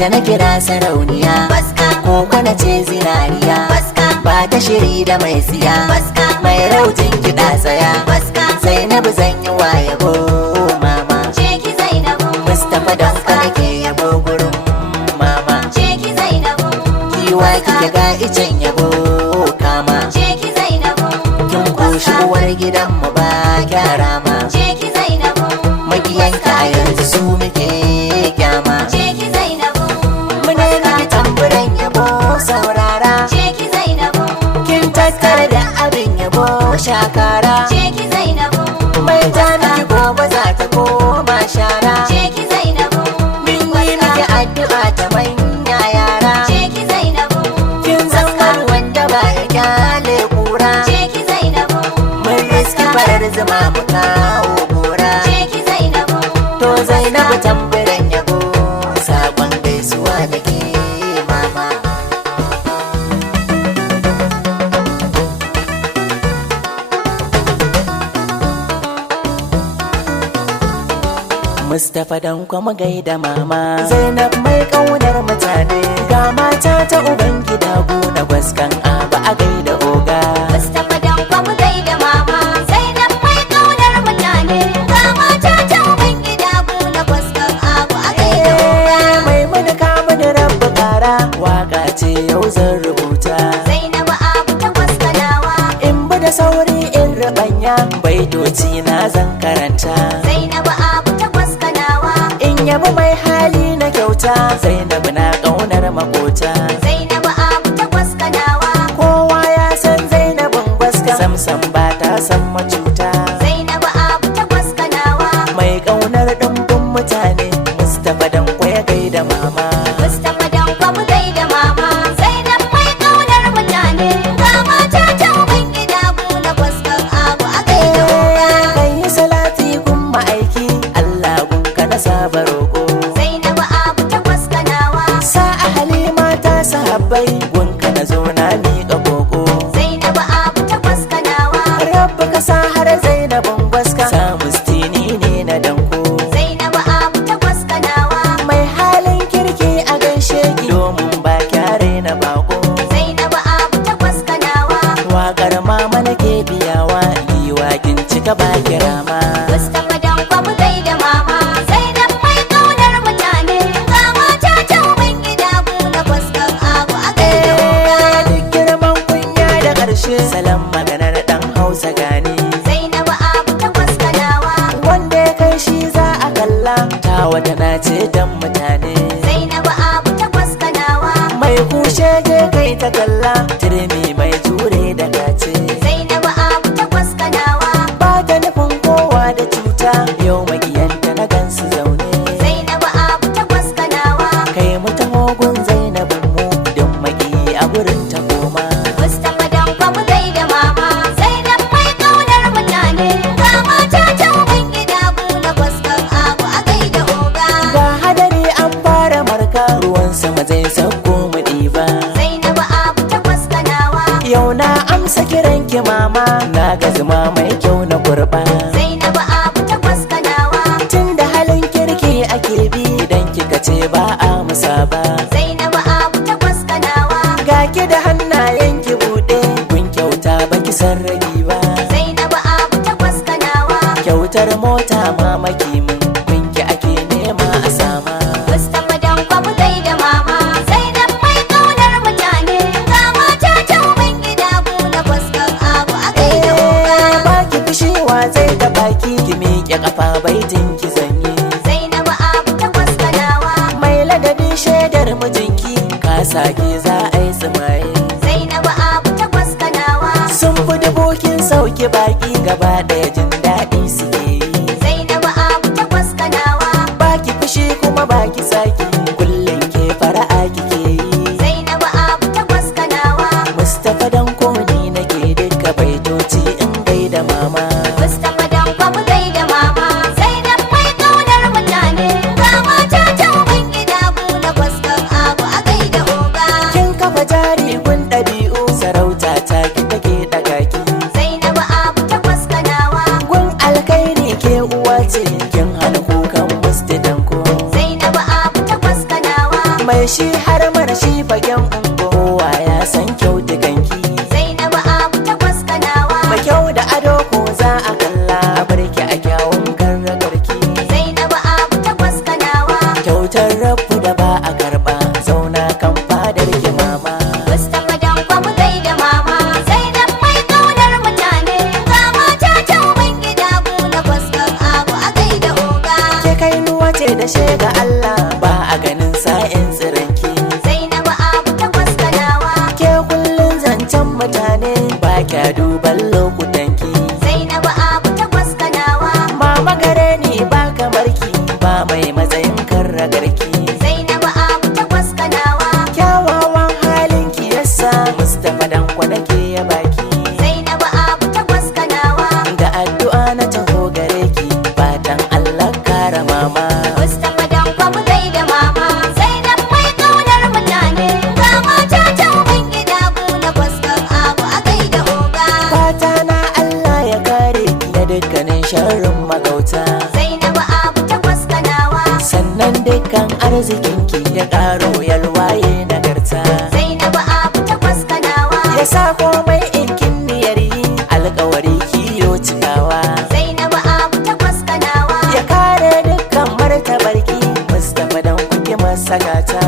ta na kira sarauniya, ko kwana ce zinariya, ba ta shiri da mai siya, mai rautin kiɗa tsaya, Zainabu zan yi wa yabo mama, Mustapha don ka nake yabo gurin mama, kiwa kike ga icen yabo kama, kin koshi uwar gidanmu ba gyara ma, makiyanka a yanzu su muke kyama, mune miki tamburan yabo saurara, kin tattara da abin yabo shakara, mai ta miki gobe za ta koma shara, min yi miki addu'a ta manya yara, kin zama wanda ba ya kyale kura, mun riski farar zuma mu kawo gora, to Zainabu tamburan yabo sakon gaisuwa nake mama. Mustapha dan kuma gaida mama, Zainab mai kaunar mutane, ga mata ta uban gida gona gwaskan aba a gaida oga. Mustapha dan kuma gaida mama, Zainab mai kaunar mutane, ga mata ta uban gida gona gwaskan aba a gaida oga. Mai muni kamun rabba kara, waka ce yau zan rubuta. Zainabu abu ta gwaskanawa, in bi da sauri in rabanya, baitoci na zan karanta. Zainabu abu ta gwaskanawa, in yabi mai hali na kyauta, Zainabu na ƙaunar makota. Zainabu abu ta gwaskanawa, Kowa ya san Zainabun gwaska, samsam ba ta san macuta. Zainabu abu ta gwaskanawa, Mai ƙaunar ɗumbin mutane, Mustapha dan kwaya gaida mama. Mustapha dan kuma gaida mama, Zainab mai kaunar mutane, ga mata ta uban gida gona gwaskan abu a gaida oga. Kan yi salati kun ma'aiki, Allah gunka na saba roƙo. Zainabu abu ta gwaskanawa, Sa ahali mata sahabbai, gunka na zo na miƙa koko. Zainabu abu ta gwaskanawa, Rabba ka sa har Zainabun gwaska, sa mustini ne na danko. Zainabu abu ta gwaskanawa, Mai halin kirki a gaishe ki, domin ba kyare na bako. Zainabu abu ta gwaskanawa, Waƙar mama nake biyawa, yi waƙin cika ba kirama. Mustapha dan kuma gaida mama, Zainab mai kaunar mutane, ga mata ta uban gida gona gwaskan abu a gaida oga. Duk girman kunya da ƙarshe, salon maganar ɗan Hausa gani. Zainabu abu ta gwaskanawa, Wanda ya kai shi za a kalla, ta wata na ce dan mutane. Zainabu abu ta gwaskanawa, Mai kushe je kai ta kalla, turmi mai jure da gace. Zainabu abu ta gwaskanawa, Ba ta nufin kowa da cuta, yau magiyanta na gansu zaune. Zainabu abu ta gwaskanawa, Kai mu taho gun Zainabun mu, don magi a gurin ta koma. Mustapha dan kuma gaida mama, Zainab mai kaunar mutane, ga mata ta uban gida gona gwaskan abu a gaida oga. Ga hadari an fara marka, ruwan sama zai sauko mu ɗiba. Zainabu abu ta gwaskanawa, Yau na amsa kiran ki mama, na ga zuma mai kyau na kurba. Zainabu abu ta gwaskanawa, Tun da halin kirki ake bi, idan kika ce ba a musa ba. Zainabu abu ta gwaskanawa, Ga ki da hannayen ki buɗe, kun kyauta ba ki san ragi ba. Zainabu abu ta gwaskanawa, Kyautar mota mamaki mun, kun ki ake nema a sama. Mustapha dan kuma gaida mama, Zainab mai kaunar mutane, ga mata ta uban gida gona gwaskan abu a gaida oga. Ba ki fushewa zai da baki, ki miƙe ƙafa baitin ki zanyi. Zainabu abu ta gwaskanawa, Mai ladabi shaidar mijinki, ka sake za a yi tsimaye. Zainabu abu ta gwaskanawa, Sun fi dubokin sauke baki, gaba ɗaya jin daɗi suke yi. Zainabu abu ta gwaskanawa, Baki fushi kuma baki saki, kullum ke fara'a kike yi. Zainabu abu ta gwaskanawa, Mustapha dan koni nake duka baitoci in gaida mama. Mustapha dan kuma gaida mama, Zainab mai kaunar mutane, ga mata ta uban gida gona gwaskan abu a gaida oga. Kin kafa jari gun ɗabi'u, sarauta ta ki take ɗaga ki. Zainabu abu ta gwaskanawa, mai shi har mara shi fagen ungowa ya san kyautukanki. Zainabu Abu ta Kwaskanawa. Mai kyau da ado ko za a kalla barki a kyawun karragarki. Zainabu Abu ta Kwaskanawa. Kyautar rabu da ba a karba zauna kan fadar ki mama. Mustapha Danko mu gaida mama. Zainab mai kaunar mutane. Ga mata ta Ubangida na Kwaskan Abu a gaida oga. Ke kai nuwa ce da shega Allah ba a ganin sa'in tsiranki. Zainabu Abu ta Kwaskanawa. Ke kullun zancen mutane ba kya duban lokutanki. Zainabu Abu ta Kwaskanawa. Mama gare ni ba kamar ki ba mai matsayin karragarki. Zainabu Abu ta Kwaskanawa. Kyawawan halin ki yasa Mustapha Danko nake ya baki. Zainabu Abu ta Kwaskanawa. Da addu'a na taho gare ki fatan Allah kara mama. Mustapha Danko mu gaida mama. Zainab mai kaunar mutane. Ga mata ta Ubangida na Kwaskan Abu a gaida oga. Fata na Allah ya kare ki da dukkanin sharrin magauta. Zainabu Abu ta Kwaskanawa. Sannan dukkan arzikinki ya karo yalwaye nagarta. Zainabu Abu ta Kwaskanawa. Ya sa komai in kin niyyar yi alkawari kiyo cikawa. Zainabu Abu ta Kwaskanawa. Ya kare dukkan martabarki Mustapha Danko ki masagata.